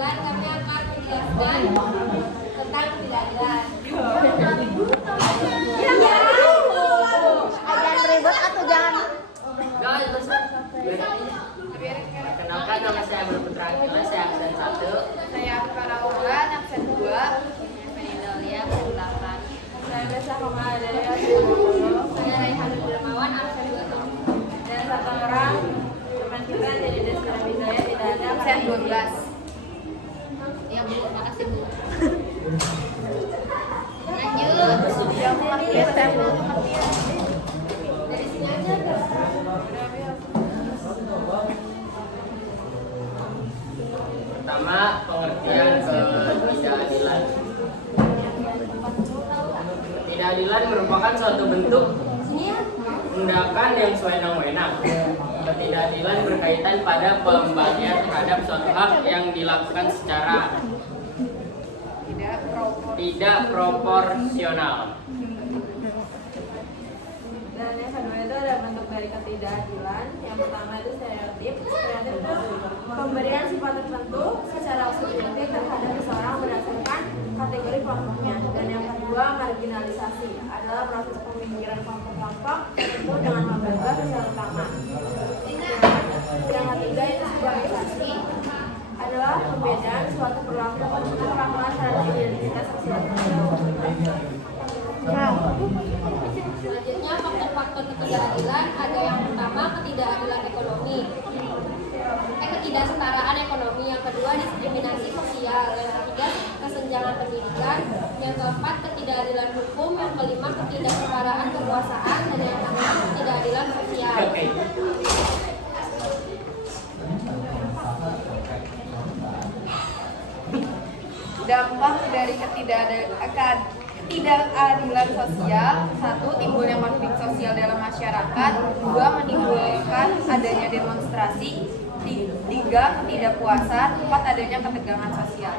ketidakadilan kami akan menjelaskan tentang ketidakadilan. Jangan ribut atau jangan. Kenalkan, nama saya Berputra Akila, saya absen 1. Saya Faraulan, absen 2. Saya Dalia, absen 8. Saya Besa Kamala dari absen 20. Saya Raihan Dermawan, absen 2. Dan satu orang teman kita dari Desa Bidaya tidak ada absen 12. Ya Bu, makasih Bu. Lanjut. Geser Bu. Dari sini aja guys. Pertama, pengertian ketidakadilan. Ketidakadilan merupakan suatu bentuk tindakan yang sewenang-wenang. Ketidakadilan berkaitan pada pembagian terhadap suatu hak yang dilakukan secara tidak proporsional. Dan yang kedua itu ada bentuk dari ketidakadilan. Yang pertama itu stereotip. Stereotip itu pemberian sifat tertentu secara subjektif terhadap seseorang berdasarkan kategori kelompoknya. Dan yang kedua marginalisasi adalah proses peminggiran kelompok-kelompok tertentu dengan membebas secara utama. Yang ketiga itu stigmatisasi adalah pembedaan suatu perlakuan terhadap identitas sosial tertentu. Selanjutnya faktor-faktor ketidakadilan ada yang pertama ketidakadilan ekonomi, ketidaksetaraan ekonomi, yang kedua diskriminasi sosial, yang ketiga kesenjangan pendidikan, yang keempat ketidakadilan hukum, yang kelima ketidaksetaraan kekuasaan, dan yang keenam ketidakadilan sosial. Dampak dari ketidakadilan sosial: 1. Timbulnya konflik sosial dalam masyarakat. 2. Menimbulkan adanya demonstrasi. 3. Ketidakpuasan. 4. Adanya ketegangan sosial.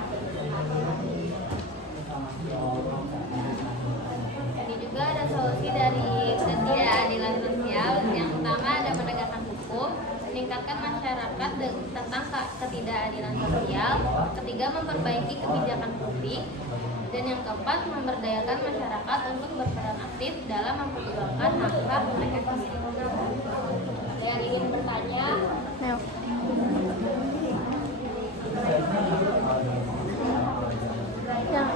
Ini juga ada solusi dari ketidakadilan sosial. Yang pertama ada penegakan hukum, meningkatkan masyarakat tentang ketidakadilan sosial. Ketiga, memperbaiki kebijakan publik. Dan yang keempat, memberdayakan masyarakat untuk berperan aktif dalam memperjuangkan hak-hak mereka sendiri. Ada yang ingin bertanya? Ayo. Yang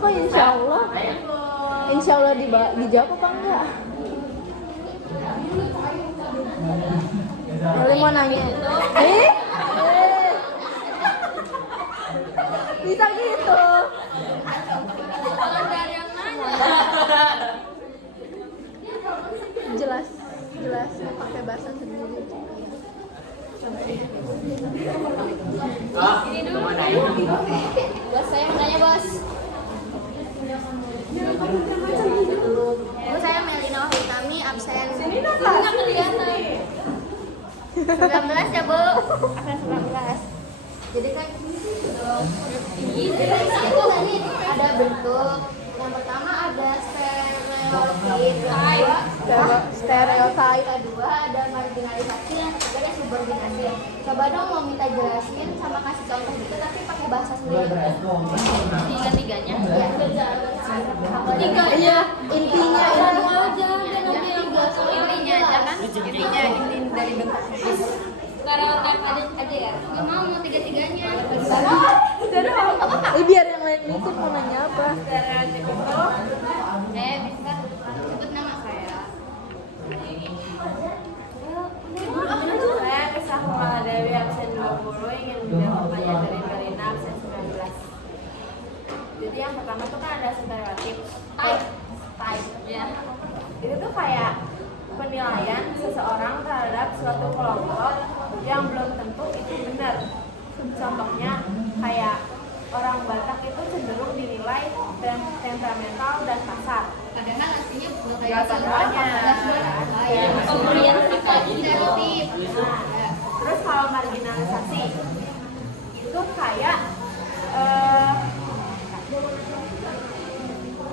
kok insya Allah dijawab apa enggak? Boleh mau nanya? Bisa gitu. Kalau dari yang nanya, Jelas pakai bahasa sendiri. Ini dulu. bos saya mau tanya bos. Saya Melina Hitami, absen 19 ya bu. absen 19. Jadi kan itu tadi ada bentuk. Yang pertama ada stereotip, kedua ada marginalisasi, yang ketiga ada subordinasi. Coba dong mau minta jelasin sama kasih contoh gitu, tapi pakai bahasa sendiri. Tiga-tiganya. Tiganya, Intinya aja, Intinya aja kan? Inti dari bentuk stereotip aja ya. Gak mau tiga-tiganya. biar yang lain mikir mau nanya apa. stereotip itu Bisa sebut nama saya. saya Kesah Kamala Dewi absen 20 ingin menjawab pertanyaan dari Melina absen 19. Jadi yang pertama tuh kan ada stereotip. Type. Ya. Itu tuh kayak penilaian seseorang terhadap suatu kelompok yang belum tentu itu benar. Contohnya kayak orang Batak itu cenderung dinilai dan temperamental dan kasar. Padahal aslinya bukan Gak kayak semuanya. Pemberian sifat stereotip. Nah, terus kalau marginalisasi itu kayak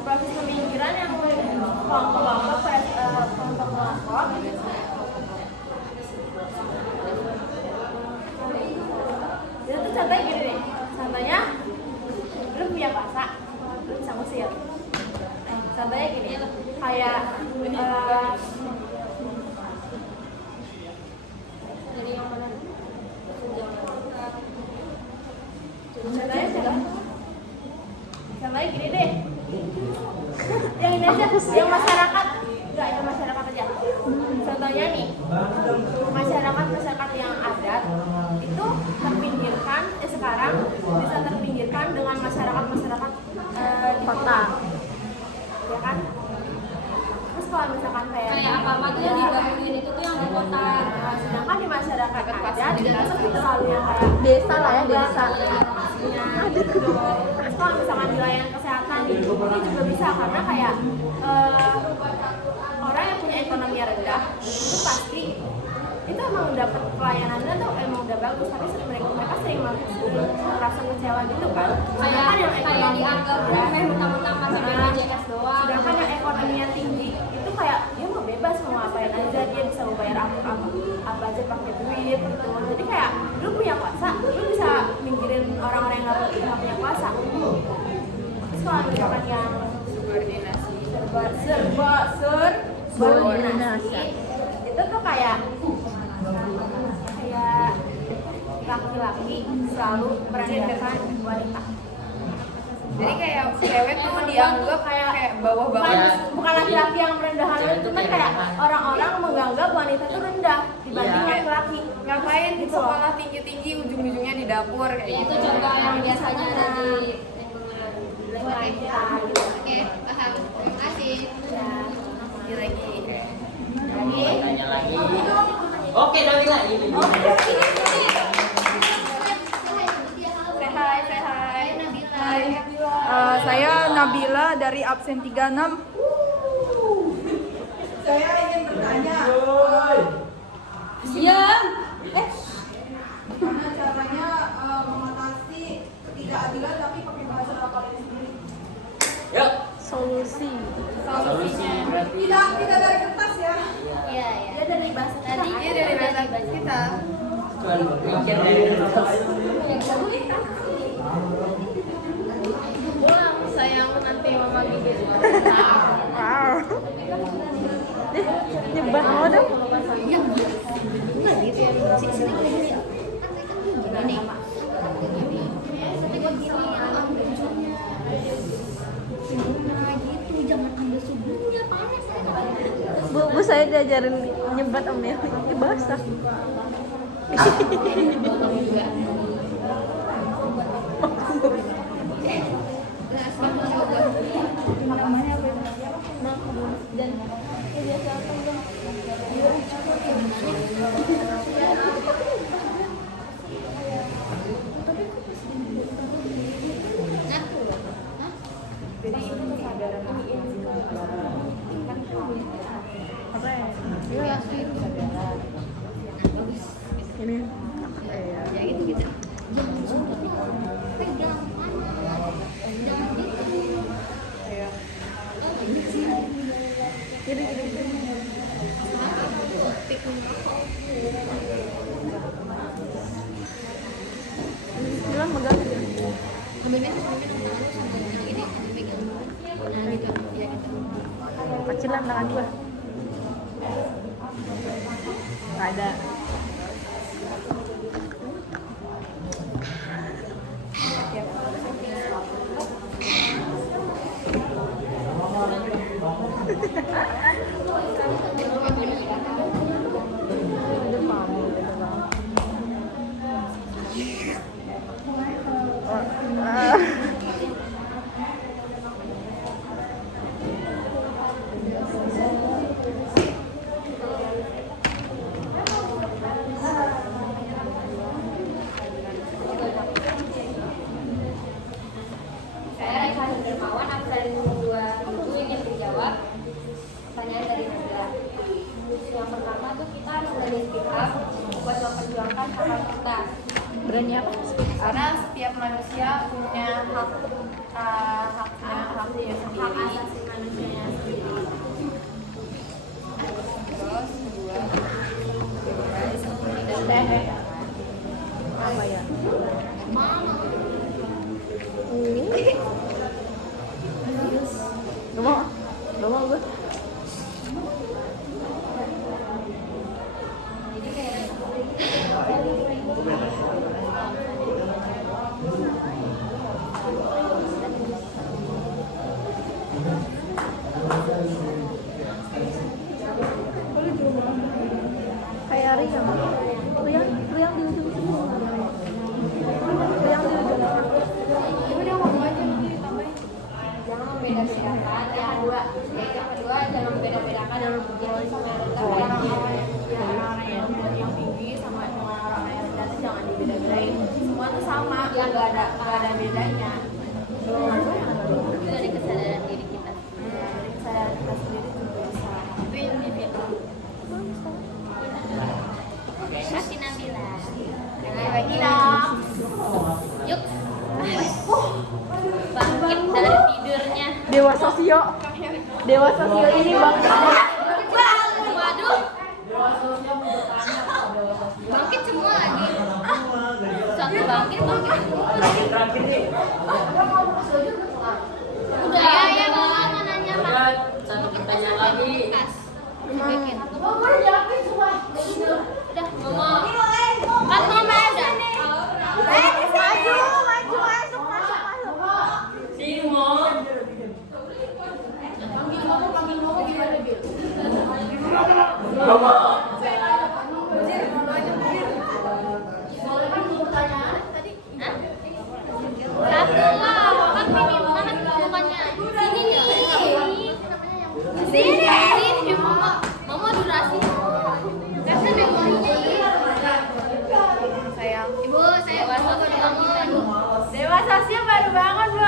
proses pemikiran yang kelompok-kelompok Yang masyarakat, enggak yang masyarakat aja. Contohnya nih, masyarakat yang adat itu terpinggirkan, sekarang bisa terpinggirkan dengan masyarakat di kota, ya kan? Terus kalau misalkan Kayak apa-apa tuh yang dibangunin itu tuh yang di kota. sedangkan di masyarakat adat itu selalu yang kayak Desa lah ya, desa. Terus kalau misalkan di layanan kesehatan ini juga bisa karena kayak orang yang punya ekonomi rendah itu pasti itu emang dapat pelayanannya tuh emang udah bagus, tapi mereka sering merasa kecewa gitu kan. Sedangkan yang Kayak dianggap remeh mentang-mentang masih BPJS doang. sedangkan yang ekonominya tinggi itu kayak dia mau bebas mau ngapain aja, dia bisa mau bayar apa aja pakai duit gitu. Jadi kayak lu punya kuasa, lu bisa minggirin orang-orang yang nggak punya kuasa. Terus kalau misalkan yang subordinasi itu tuh kayak laki-laki selalu merendahkan wanita. Jadi kayak cewek tuh dianggap kayak bawah banget. Bukan laki-laki yang merendahkan wanita, cuman kayak orang-orang menganggap wanita tuh rendah dibanding laki-laki. Ngapain di Gitu. sekolah tinggi-tinggi ujung-ujungnya di dapur kayak Ya, gitu. itu contoh yang biasanya ada di lingkungan. Oke, paham. Terima kasih. Lagi. Tanya lagi. Oke, Nabila ini. Say hi. Saya Nabila dari absen 36. Saya ingin bertanya, Diam. gimana caranya mengatasi ketidakadilan tapi pakai bahasa kalian sendiri? Yuk. Solusi. Solusi berarti. Tidak dari kertas ya. Iya, iya. Dia dari bahasa Tadi Iya dari bahasa kita. Tuhan berpikir dari kertas. Pulang sayang nanti mama gigit. Wow. Nyebat mau dong. Bu, saya diajarin nyebat Om ya. Ini basah. Jadi itu kesadaran Apa ya? Iya. Ini. Ya gitu gitu. Bilang megang. Ambil minum sambil ini ambil megang. Nah gitu, ya gitu. Kecilan tangan gua. Nggak ada. Udah pamit, udah banget. Saya Raihan Dermawan, absen 27 ingin menjawab pertanyaan dari Nabila. Yang pertama tuh kita harus berani speak up buat memperjuangkan hak kita. Berani apa? Karena setiap manusia punya hak hak asasi manusianya sendiri. Terus kedua, Apa ya? Gak mau gue. semua tuh sama, yang nggak ada bedanya. Itu dari kesadaran diri kita. Dari kesadaran kita sendiri juga bisa. Itu individu. Kasih Nabila. Lagi dong. Yuk. Bangkit dari tidurnya. Dewa sosio ini bangkit. Waduh. Bangkit semua lagi. Satu bangkit semua. Terakhir nih. Udah ya Mama mau nanya Pak. Udah, satu pertanyaan lagi. Bikin. Udah Mama. Kan Mama udah. Maju masuk. Sini mau. Bapak. Satu lah. Kan ini mana bukannya. Sini nih. Sini Mama. Mama durasi. Kasih memorinya. Sayang. Ibu, saya baru bangun. Dewa Sasya baru bangun, Bu.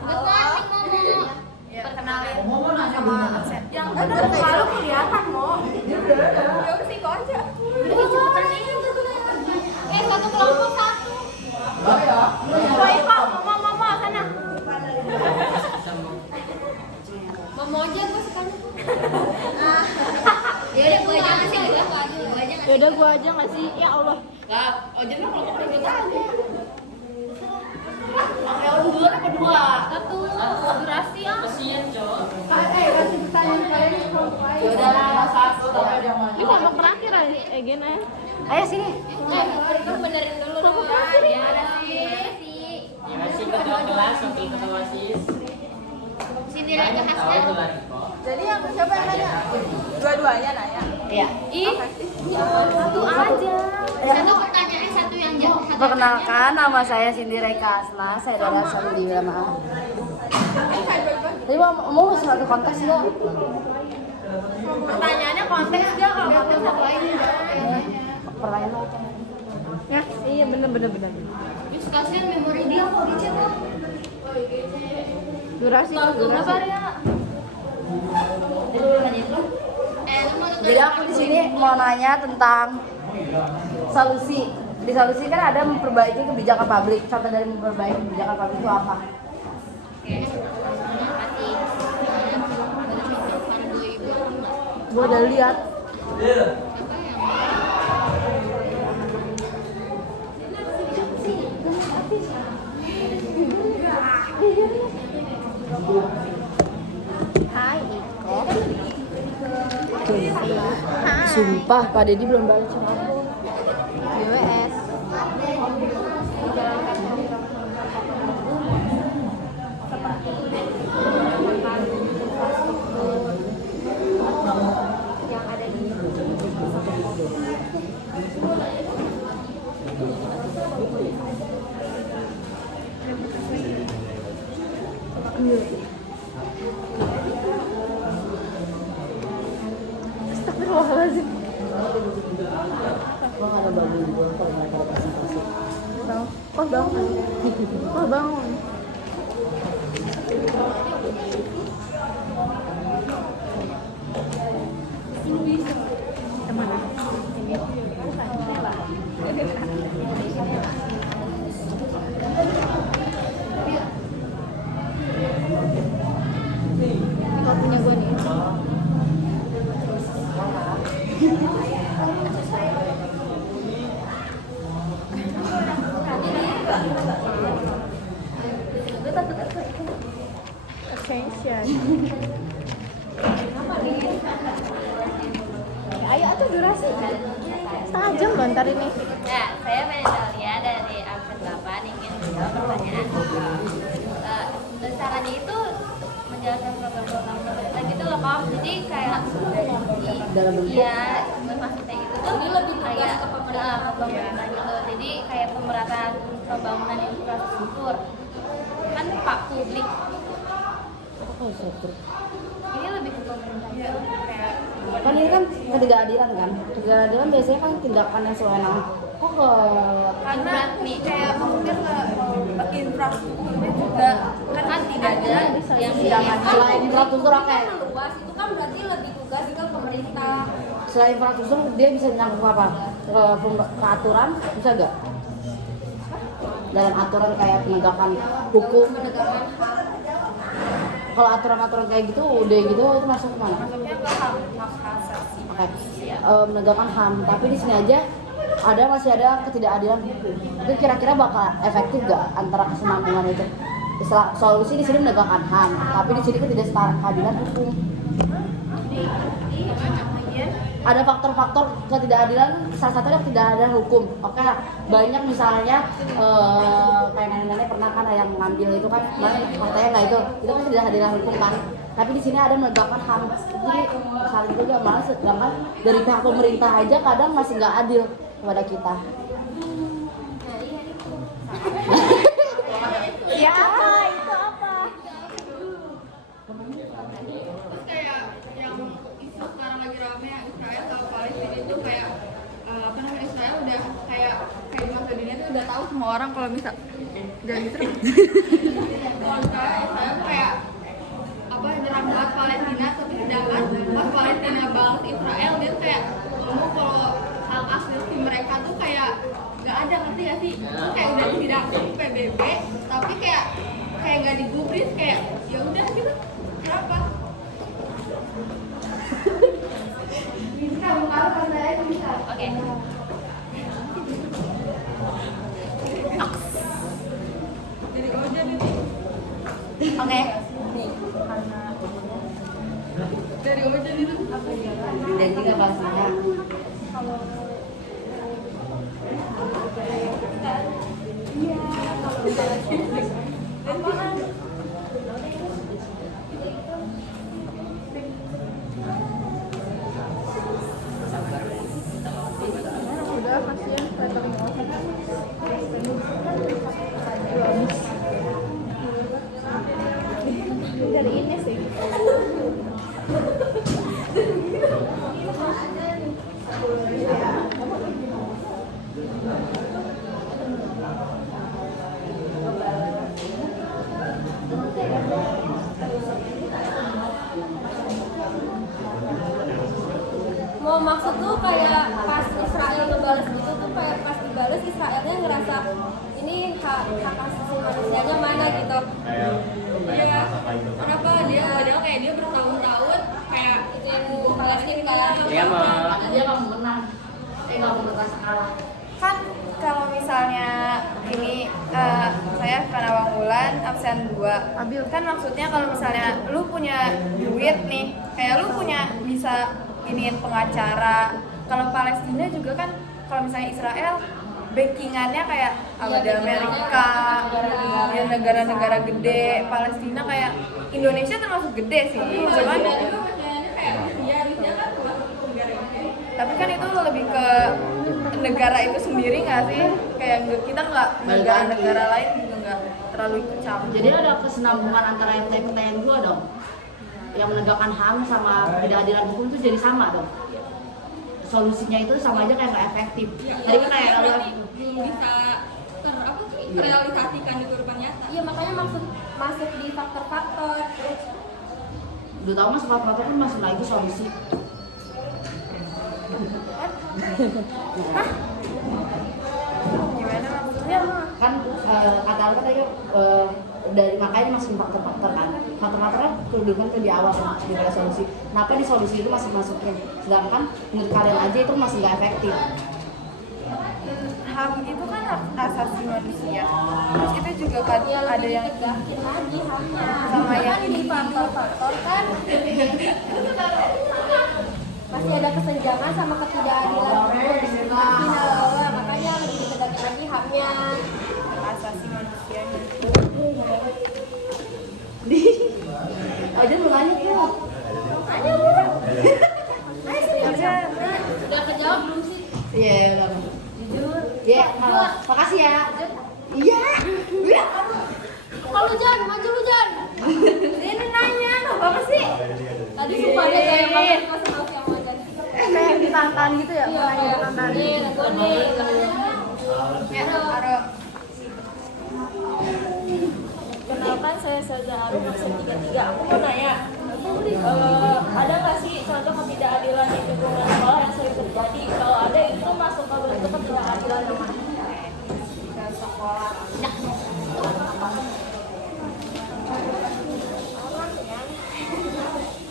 Good morning, Momo. Perkenalin. Mau nanya sama absen. Yang udah malu kelihatan, Mo. Ya udah sih kok aja. Udah cepetan nih. Satu kelompok satu. Woi, kok Momo sana. Momo aja gue sekarang. Ya udah gue aja ngasih gue aja. Yaudah gua aja nggak sih? Ya Allah. Lah, Ojen mah kelompok berikut aja. Pakai on dua apa dua? Satu durasi ah. Kesian, Cok. Ya udah satu tapi ada yang mana? Ini kelompok terakhir aja, Egen ya. Ayo sini. Kamu benerin dulu dong. Ya ada sih. Ya sih ketua kelas, wakil ketua OSIS. Sini aja Tahu khasnya. tuh lari kok. Jadi yang siapa yang nanya? Dua-duanya nanya. Iya. Ih, satu aja. Satu pertanyaan satu yang jawab. Perkenalkan, nama saya Cindy Reka Asna, saya dari asal di Wilma. Jadi mau suatu kontes nggak? Pertanyaannya konteks dia, kalau konteks satu aja. Pertanyaan apa? Ya, iya bener. Yus kasihan memori dia mau dicet loh. Durasi. Kabar ya. Jadi aku di sini mau nanya tentang solusi. Di solusi kan ada memperbaiki kebijakan publik. Contoh dari memperbaiki kebijakan publik itu apa? Oke. Makasih. Baru gue ibu. Gua udah lihat. Apa yang Hai Iko. Sumpah, Pak Deddy belum balik sama aku. GWS. Astagfirullahaladzim. Bang ada bangun di bawah kalau mereka ada presentasi. Bangun. Kemana? Kau punya gua nih. Attention. Ayo atuh durasi. Setengah jam loh ntar ini. Nah, saya Menedalia dari absen 8 ingin menjawab pertanyaan. Caranya itu menjalankan program-program pemerintah gitu loh Kak. Jadi kayak iya, maksudnya itu tuh Ini lebih kayak ke pemerintah. ke pemerintah gitu. Jadi kayak pemerataan pembangunan infrastruktur. Kan Pak publik. Oh, sektor. Ini lebih ke pemerintah gitu. Kayak Kan ini kan ketidakadilan kan? Ketidakadilan biasanya kan tindakan yang sewenang Kok ke Karena kayak maksudnya ke infrastrukturnya juga kan tidak ada yang selain infrastruktur Kan kayak meluas, itu kan berarti lebih tugas ke pemerintah. selain infrastruktur dia bisa nyangkut apa? Ke aturan bisa nggak? Dalam aturan kayak penegakan hukum. Penegakan HAM. Kalau aturan-aturan kayak gitu udah gitu itu masuk kemana? masuknya ke hak asasi. Oke. Menegakkan HAM, tapi di sini aja masih ada ketidakadilan hukum. Itu kira-kira bakal efektif gak antara kesenambungan itu? Istilah solusi di sini menegakkan HAM, tapi di sini ketidakadilan hukum. Ada faktor-faktor ketidakadilan, salah satunya ketidakadilan hukum. Oke, banyak misalnya kayak nenek-nenek pernah kan yang ngambil itu kan, katanya nggak itu kan ketidakadilan hukum kan. Tapi di sini ada menegakkan HAM, jadi hal itu juga malah sedangkan dari pihak pemerintah aja kadang masih nggak adil kepada kita. Ya apa? Itu apa? Terus kayak yang isu sekarang lagi rame Israel sama Palestina itu kayak apa namanya Israel udah kayak di masa dunia itu udah tahu semua orang kalau misal jangan gitu dong. Kalau misalnya Israel tuh kayak apa nyerang banget Palestina tapi sedangkan pas Palestina balas Israel dia tuh kayak ngomong kalau hak asasi mereka tuh kayak nggak ada, ngerti gak sih? Itu kayak udah tidak PBB tapi kayak nggak digubris, kayak ya udah gitu. Kenapa? Oke. Oke. Dari Ojan itu Dan juga pastinya. Udah kasihan paling dari ini sih. Mau maksud tuh kayak pas Israel ngebales gitu tuh kayak pas dibales Israelnya ngerasa ini hak asasi manusianya mana gitu. iya. Kenapa dia padahal kayak dia bertahun-tahun kayak Itu yang Palestina kan. Dia mau Dia nggak mau menang, nggak mau merasa kalah. kan kalau misalnya ini saya Pranawang Wulan absen 2. Abil. Kan maksudnya kalau misalnya lu punya duit nih, kayak lu punya bisa iniin pengacara. Kalau Palestina juga kan kalau misalnya Israel backingannya kayak ada Amerika, ya negara-negara gede. Palestina kayak Indonesia termasuk gede sih, cuman tapi kan itu lebih ke negara itu sendiri nggak sih? Kayak kita nggak negara-negara lain juga nggak terlalu ikut campur. Jadi ada kesenambungan antara yang tadi pertanyaan gue dong. Yang menegakkan HAM sama ketidakadilan hukum itu jadi sama dong. Solusinya itu sama aja kayak nggak efektif. Tadi kan kayak kalau belum bisa terrealisasikan di kehidupan nyata. Iya makanya masuk di faktor-faktor. udah tahu mas faktor kan masih lagi solusi. Gimana maksudnya? Kan kata Alka tadi dari makanya masukin faktor-faktor kan, faktor-faktornya kedudukan ke di awal daripada solusi. Kenapa di solusi itu masih masukin, sedangkan menurut kalian aja itu masih nggak efektif. HAM itu kan hak asasi manusia. Terus itu juga kan ada yang Tegakin lagi HAM-nya. sama yang Kan di faktor-faktor kan masih ada kesenjangan sama ketidakadilan hukum. Nah, makanya lebih ditegakin lagi HAM-nya. hak asasi manusianya. Aja mau nanya tuh. Ayo lu. Udah kejawab belum sih? Iya, udah. Jujur. Iya, makasih ya. Iya. Iya. Kalau Jan, maju lu Jan. Ini nanya apa sih? Tadi sumpah dia kayak banget kasih tahu yang Jan. Kayak ditantang gitu ya? Iya, kayak Ditantang. nih, gue nih. Ya, Aro. Kenalkan saya Saza Arum absen 33. Aku mau nanya, ada nggak sih contoh ketidakadilan di lingkungan sekolah yang sering terjadi? Kalau ada itu masuk ke bentuk ketidakadilan di mana? Ke sekolah.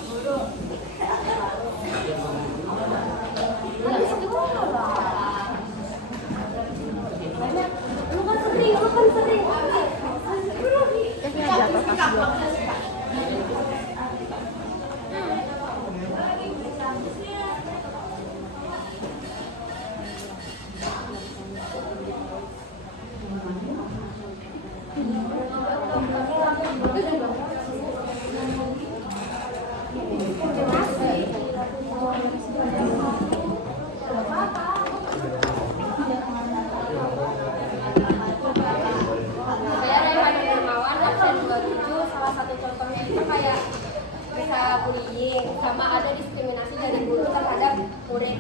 Guru. Lu kan sering. Jatuh pas gua. Saya Rayhan Hermawan, absen 27. Salah satu contohnya itu kayak bisa bullying, sama ada diskriminasi dari guru terhadap murid.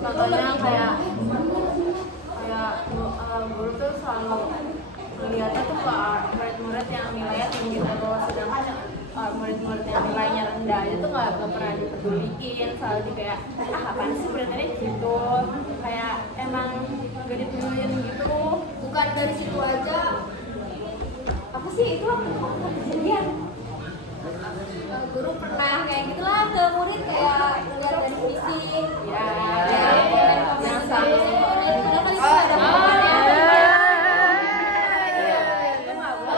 Contohnya kayak guru tuh selalu melihatnya tuh ke murid-murid yang nilainya tinggi terus, sedangkan murid-murid yang nilainya rendah itu tuh nggak pernah dipeduliin, selalu di kayak apaan sih murid ini gitu, kayak emang gak dipeduliin gitu. Bukan dari situ aja. Apa sih itu? Kejadian. Guru pernah kayak gitulah ke murid, kayak lihat dari fisik. Ya, Yang sama murid. Padahal kan itu ada hubungannya.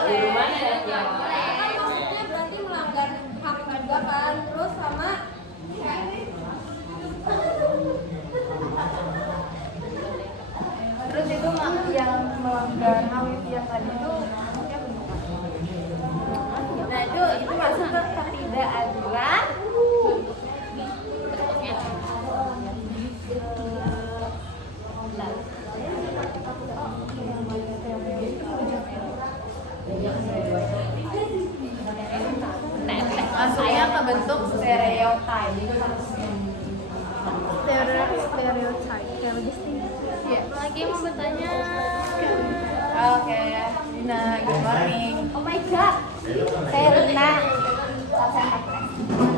Di rumahnya ya. Kan maksudnya berarti melanggar hak juga kan. Terus sama terus itu yang melanggar HAM yang tadi itu maksudnya nah itu masuk ke ketidakadilan. Masuknya ke bentuk stereotip. Stereotype kayak logistik. Lagi mau bertanya. Oke, Dina, good morning. oh my god. Saya Rina.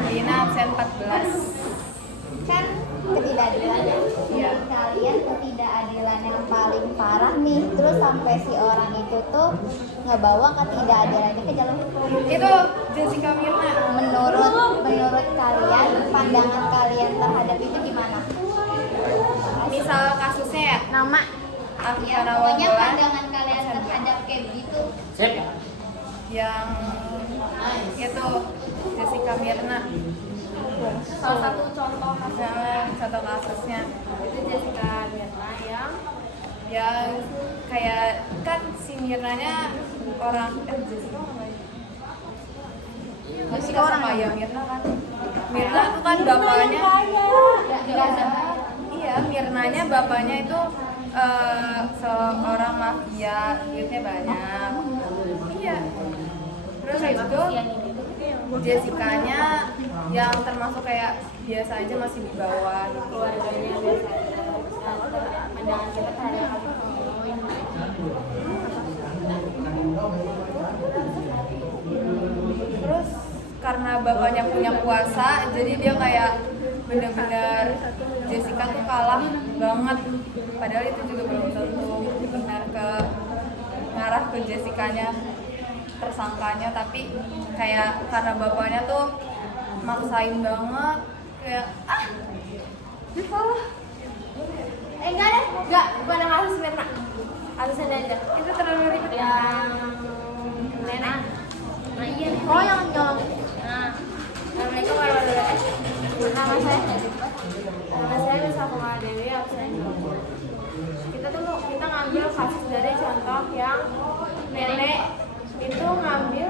Dina absen 14. Kan ketidakadilan ya. Iya. Kalian ketidakadilan yang paling parah nih, terus sampai si orang itu tuh ngebawa ketidakadilannya ke jalan hukum. Itu Jessica Mirna. Menurut kalian, pandangan kalian terhadap itu gimana? Misal kasusnya ya, Nama? Afia Pokoknya Nawamulan pandangan kalian terhadap kayak gitu. Sip. yang itu Jessica Mirna. Salah satu contoh Contoh kasusnya itu Jessica Mirna yang kayak kan si Mirnanya orang Jessica orang lain. Jessica orang ya Mirna kan. Mirna tuh kan bapaknya. Iya, Mirnanya bapaknya itu seorang mafia, duitnya banyak. Iya. Terus itu Jessica-nya yang termasuk kayak biasa aja, masih di bawah gitu. Keluarganya biasa aja. Pandangan kita terhadap terus karena bapaknya punya kuasa, jadi dia kayak benar-benar Jessica tuh kalah banget. Padahal itu juga belum tentu benar ngarah ke Jessica-nya, tersangkanya, tapi kayak karena bapaknya tuh maksain banget, kayak dia salah. enggak deh, Bukan yang kasus Mirna, kasusnya aja. Itu terlalu ribet yang nenek. Nah iya. Oh, yang nyolong. Assalamualaikum warahmatullahi wabarakatuh. Nama saya Nusa Kumala Dewi, absen. Kita ngambil kasus dari contoh yang nenek itu ngambil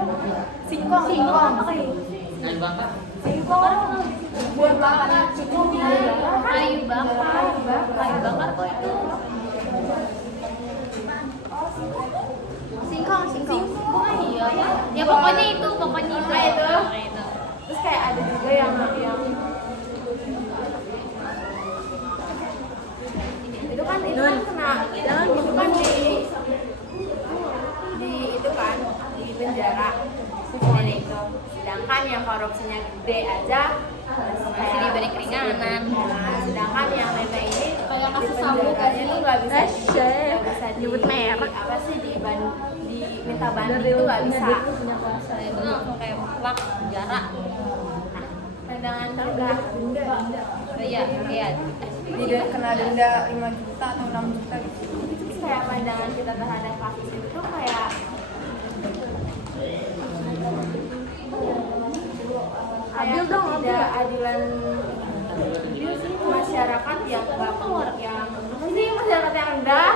singkong apa kayak Kayu bakar. singkong buat bakar singkongnya Kayu bakar kok itu. Singkong. Iya ya. Ya pokoknya itu. Nah, itu. Terus kayak ada juga yang itu kan kena sedangkan yang korupsinya gede aja Masih diberi keringanan. Nah, sedangkan yang nenek ini Kayak kasus sambu kan itu nggak bisa Nyebut merek. apa sih diminta banding itu nggak bisa. Nah, itu langsung kayak plak jarak. Pandangan enggak Oh iya, iya. Kena denda 5 juta atau 6 juta gitu. itu kayak pandangan kita terhadap kasus itu tuh kayak adil dong tidak adilan masyarakat yang nggak yang apa sih masyarakat yang rendah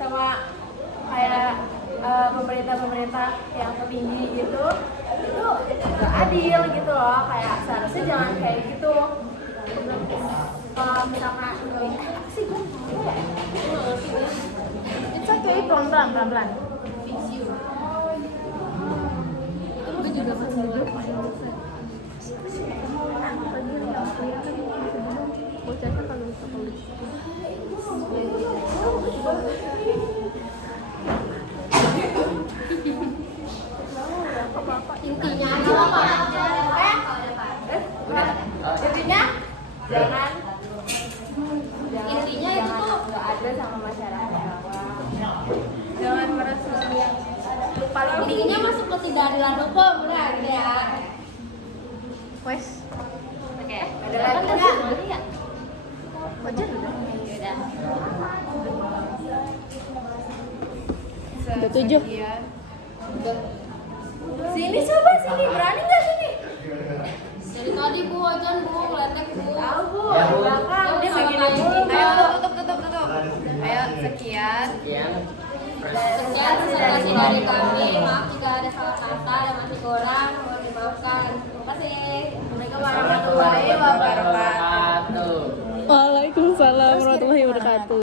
sama kayak pemerintah yang tertinggi gitu itu nggak adil gitu loh kayak seharusnya jangan kayak gitu kalau misalkan apa sih gue It's okay, pelan-pelan. intinya itu apa? intinya jangan Intinya itu tuh nggak ada sama masyarakat jangan merasa paling intinya masuk ke ketidakadilan hukum udah gitu ya. Wes, Oke. Ada lagi nggak? Ya. wajar udah. Yaudah. Udah 7. Sini coba sini berani nggak sini? Dari tadi bu wajan bu ngeletek bu. Tahu bu, Ya, Bu. di belakang dia Sama begini kayak mulu. gini. Ayo tutup. Ayo sekian. Sekian. Sekian presentasi dari kami. Maaf jika ada salah kata dan masih kurang, mohon dimaafkan. Terima kasih. Assalamualaikum warahmatullahi wabarakatuh.